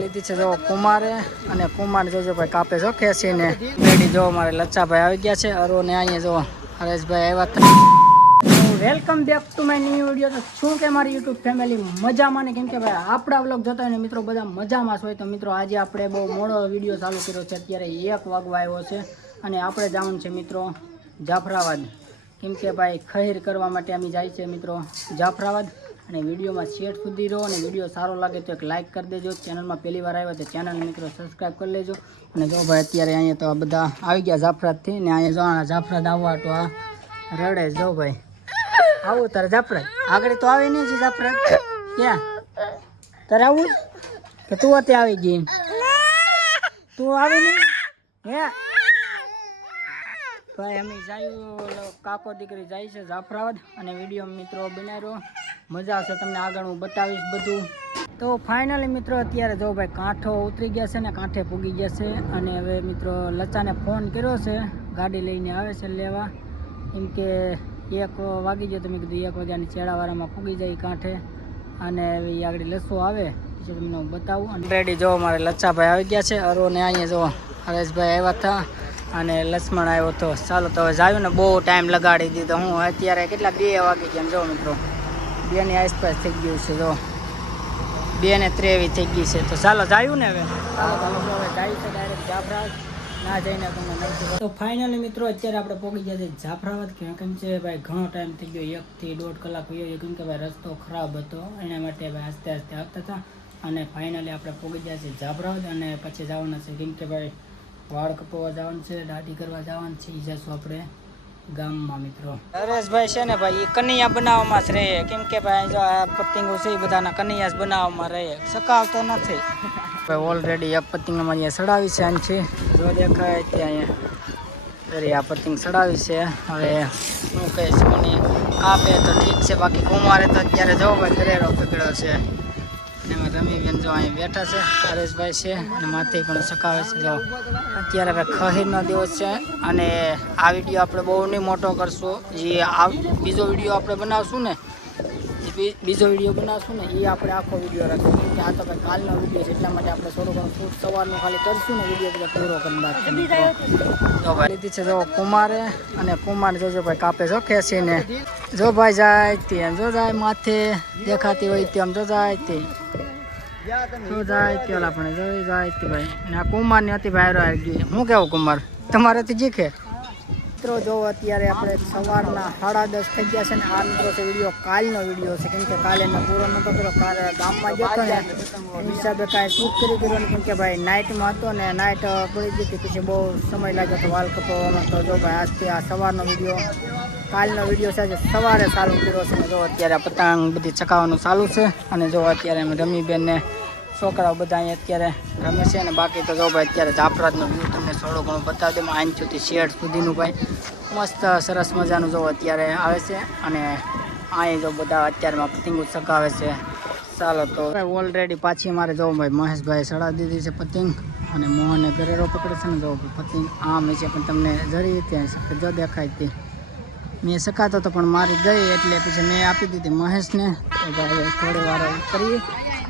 લીધી છે જો કુમારે અને કુમાર જોજો ભાઈ કાપે જો ખેંચીને રેડી જો અમારે લચ્છાભાઈ આવી ગયા છે અરો ને અહીંયા જો હરેશભાઈ આવ્યા welcome back to my new video. તો શું કે મારી યુટ્યુબ ફેમિલી મજામાં ને કેમ કે ભાઈ આપણા વ્લોગ જોતા હોય ને મિત્રો બધા મજામાં હોય. તો મિત્રો આજે આપણે બહુ મોડો વિડીયો ચાલુ કર્યો છે, અત્યારે 1 વાગવા આવ્યો છે અને આપણે જવાનું છે મિત્રો જાફરાબાદ, કેમ કે ભાઈ ખૈર કરવા માટે અમે જાય છે મિત્રો જાફરાબાદ. અને વિડીયોમાં શેર સુધી રહો અને વિડીયો સારો લાગે તો એક લાઇક કરી દેજો. ચેનલમાં પહેલી વાર આવ્યો તો ચેનલ મિત્રો સબસ્ક્રાઈબ કરી લેજો. અને જો ભાઈ અત્યારે અહીંયા તો આ બધા આવી ગયા જાફરાદથી ને અહીંયા જો જાફરાદ આવવા તો આ રડે જો ભાઈ આવું તારે જાફરાદ આગળ તો આવે નહીં જાફરાદ ક્યાં તારે આવું કે તું અત્યારે આવી ગઈ તું આવી નહીં હે ભાઈ અમે જાય કાકો દીકરી જાય છે જાફરાબાદ અને વિડીયો મિત્રો બનાવ્યો મજા આવશે તમને આગળ હું બતાવીશ બધું. તો ફાઇનલી મિત્રો અત્યારે જો ભાઈ કાંઠો ઉતરી ગયા છે ને કાંઠે પૂગી ગયા છે અને હવે મિત્રો લચ્છાને ફોન કર્યો છે ગાડી લઈને આવે છે લેવા, કેમ કે 1 વાગી ગયો તો મેં કીધું 1 વાગ્યાની ચેડાવાળામાં પૂગી જાય કાંઠે અને હવે આગળ લસ્સો આવે પછી તમને હું બતાવું. અને રેડી જો મારે લચ્છાભાઈ આવી ગયા છે અરો ને અહીંયા જો હરેશભાઈ આવ્યા હતા અને લક્ષ્મણ આવ્યો હતો. ચાલો તો હવે જાયું ને બહુ ટાઈમ લગાડી દીધો. હું અત્યારે કેટલા 2 વાગી ગયા જો મિત્રો 2 ની આસપાસ થઈ ગયું છે, જો 2:23 થઈ ગઈ છે. તો ચાલો જાયું ને હવે ચાલો હવે જાય છે ડાયરેક્ટ જાફરાબાદ ના જઈને તમને મળશે. તો ફાઇનલી મિત્રો અત્યારે આપણે પહોંચી ગયા છે જાફરાબાદ. કેમ છે ભાઈ ઘણો ટાઈમ થઈ ગયો 1 થી 1.5 કલાક વયો, કેમ કે ભાઈ રસ્તો ખરાબ હતો એના માટે ભાઈ આસ્તે આસ્તે આવતા હતા. અને ફાઇનલી આપણે પહોંચી ગયા છે જાફરાબાદ અને પછી જવાના છે, કેમ કે ભાઈ વાળ કપવા જવાનું છે, દાઢી કરવા જવાનું છે, એ જશું આપણે ગામમાં મિત્રો. હરેશભાઈ છે ને ભાઈ એ કનૈયા બનાવવામાં જ રહે, કેમ કે ભાઈ જો આ પતંગો છે એ બધાના કનૈયા જ બનાવવામાં રહે, સકાવતો નથી ભાઈ. ઓલરેડી આ પતંગમાં અહીંયા સડાવી છે આનથી જો દેખાય ત્યાં અહીંયા આ પતંગ સડાવી છે. હવે શું કહે છે મને કાપે તો ઠીક છે, બાકી કુમારે તો અત્યારે જો ભાઈ ઘરેરો પકડ્યો છે. એમાં રમીબેન જો અહીં બેઠા છે, હરેશભાઈ છે અને માથે પણ સકાવે છે. જો અત્યારે હવે ખહીરનો દિવસ છે અને આ વિડીયો આપણે બહુ નહીં મોટો કરશું. જે બીજો વિડીયો આપણે બનાવશું ને એ આપણે આખો વિડીયો રાખીશું, કે આ તો ભાઈ કાલનો વિડીયો છે એટલા માટે આપણે થોડું ઘણું શૂટ સવારનું ખાલી કરશું ને વિડીયો બધા પૂરો કરી નાખીશું. જો ભાઈ લીધી છે જો કુમારે અને કુમાર જોજો ભાઈ કાપે જો ખેંચીને જો ભાઈ જાય ત્યાં જો જાય માથે દેખાતી હોય તેમ જો જાય તે શું જાય કેલા પણ જોઈ જાય તે ભાઈ. અને આ કુમારની હતી ભાઈ આવી ગઈ. શું કેવું કુમાર તમારેથી જીખે મિત્રો? જો અત્યારે આપણે સવારના 10:30 થઈ ગયા છે ને આ મિત્રો છે વિડીયો કાલનો વિડીયો છે, કેમ કે કાલે મેં પૂરો નહોતો કર્યો, કાલે ગામમાં જતો ને એ હિસાબે કાંઈ શૂટ કર્યું કેમ કે ભાઈ નાઇટમાં હતો ને નાઇટ પડી ગઈ હતી, પછી બહુ સમય લાગ્યો હતો વાલ કપાવવામાં. તો જો ભાઈ આજથી આ સવારનો વિડીયો કાલનો વિડીયો છે સવારે ચાલુ કર્યો છે. જો અત્યારે આ પતંગ બધી ચકાવવાનું ચાલુ છે અને જો અત્યારે અમે રમીબેનને છોકરાઓ બધા અહીંયા અત્યારે રમે છે. અને બાકી તો જો ભાઈ અત્યારે જાફરાદનો વ્યૂ તમને થોડો ઘણો બતાવી દઉં. આઈન સુધી શેડ સુધીનું ભાઈ મસ્ત સરસ મજાનું જો અત્યારે આવે છે અને અહીં જો બધા અત્યારમાં પતંગો ચગાવે છે. ચાલો તો ઓલરેડી પાછી મારે જો ભાઈ મહેશભાઈ સડા દીધી છે પતંગ અને મોહને ઘરેરો પકડે છે ને જો પતંગ આમ છે પણ તમને જરી ત્યાં જો દેખાય તે મેં શકાતો હતો પણ મારી ગઈ એટલે પછી મેં આપી દીધી મહેશને. તો ભાઈ થોડી વાર કરીએ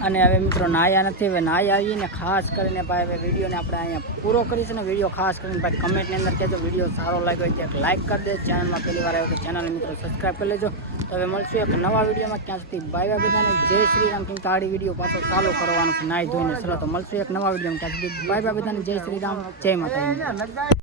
અને હવે મિત્રો નાહ્યા નથી, હવે નાહી આવીએ ને ખાસ કરીને ભાઈ હવે વિડીયોને આપણે અહીંયા પૂરો કરીશું ને વિડીયો ખાસ કરીને ભાઈ કમેન્ટની અંદર કહેજો વિડીયો સારો લાગ્યો હોય તો લાઇક કરી દે. ચેનલમાં પહેલી વાર આવ્યો તો ચેનલને મિત્રો સબસ્ક્રાઈબ કરી લેજો. તો હવે મળશું એક નવા વિડીયોમાં, ક્યાં સુધી બાય બાય બધાને જય શ્રી રામ. કેમ કે આડી વિડીયો પાછો ચાલુ કરવાનો છે નાહી ધોઈને. ચલો તો મળશું એક નવા વિડીયોમાં, ત્યાં સુધી બાય બાય બધાને જય શ્રી રામ, જય માતાજી.